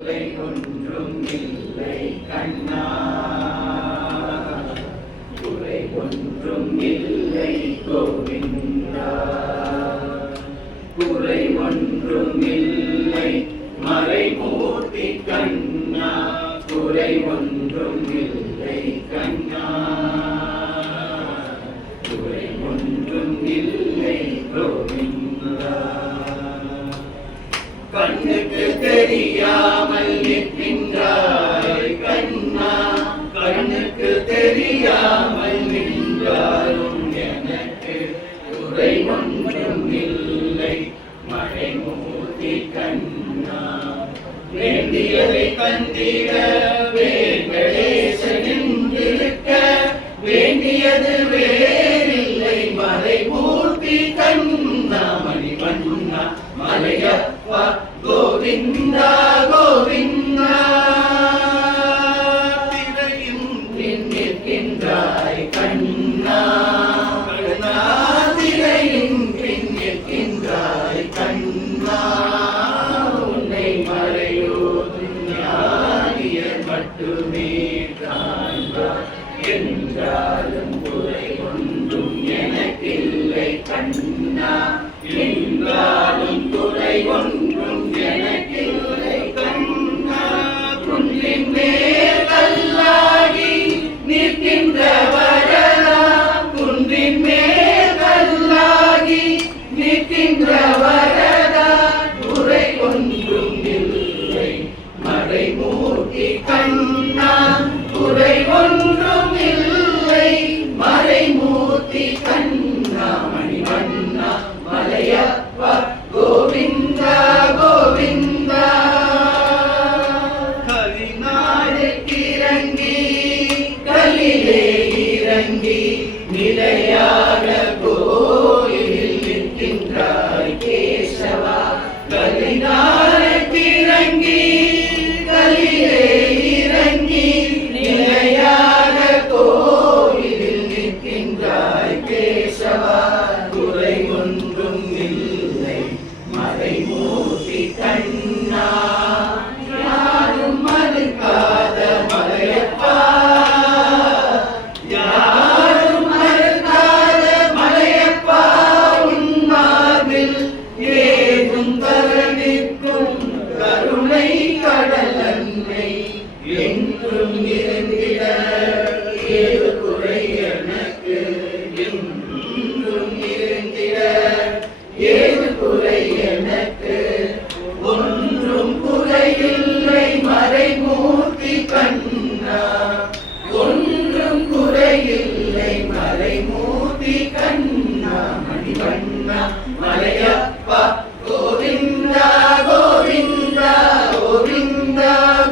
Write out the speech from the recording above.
குறை ஒன்றும் இல்லை கண்ணா, குறை ஒன்றும் இல்லை கோவிந்தா, குறை ஒன்றும் இல்லை மறைமூர்த்தி கண்ணா, குறை ஒன்றும் இல்லை கண்ணா, குறை ஒன்றும் இல்லை கோவிந்தா. கண்ணுக்கு தெரியாமல் நிற்கின்றாய் கண்ணா, கண்ணுக்கு தெரியாமல் நின்றாலும் எனக்கு குறை ஒன்றும் இல்லை மறைமூர்த்தி கண்ணா. வேண்டியதை தந்திட வெங்கடேசன் என்றிருக்க, வேண்டியது வேறில்லை மறைமூர்த்தி கண்ணா. மணிவண்ணா மலையப்பா கோவிந்தா கோவிந்தா. திரையின் பின் நிற்கின்றாய் கண்ணா, கண்ணா திரையின் பின் நிற்கின்றாய் கண்ணா. உன்னை மறையோதும் ஞானியர் மட்டுமே காண்பார் என்றாலும் குறை ஒன்றும் எனக்கில்லை கண்ணா, என்றாலும் குறை ஒன்றும் எனக்கில்லை கண்ணா. குன்றின் மேல் கல்லாகி நிற்கின்ற வரதா, குன்றின் மேல் கல்லாகி நிற்கின்ற வரதா, குறை ஒன்றும் இல்லை மறைமூர்த்தி கண்ணா, குறை ஒன்றும் இல்லை மறைமூர்த்தி கண்ணா. மணிவண்ணா மலையப்பா கோவிந்தா கோவிந்தா. கலிநாடுக்கு இறங்கி கலிலே இறங்கி நிலையாக கோயிலில் நிற்கின்றாய் கேசவா. கலிநாடுக்கு இறங்கி கலிலே இறங்கி நிலையாக கோயிலில் நிற்கின்றாய் கேசவா. குறை ஒன்றும் இல்லை மறைமூர்த்தி கண்ணா, யாரும் மறுக்காத மலையப்பா, யாரும் மறுக்காத மலையப்பா. உன் மார்பில் ஏதும் தரணிக்கும் கருணை கடல் அன்னை என்றும் இருந்திட, ஏது குறை எனக்கு என்றும் இருந்திட, ஏது குறை எனக்கு ஒன்றும் குறையில்லை மறைமூர்த்தி கண்ணா, ஒன்றும் குறையில்லை மறைமூர்த்தி கண்ணா. மணிவண்ணா மலையப்பா கோவிந்தா கோவிந்தா கோவிந்தா.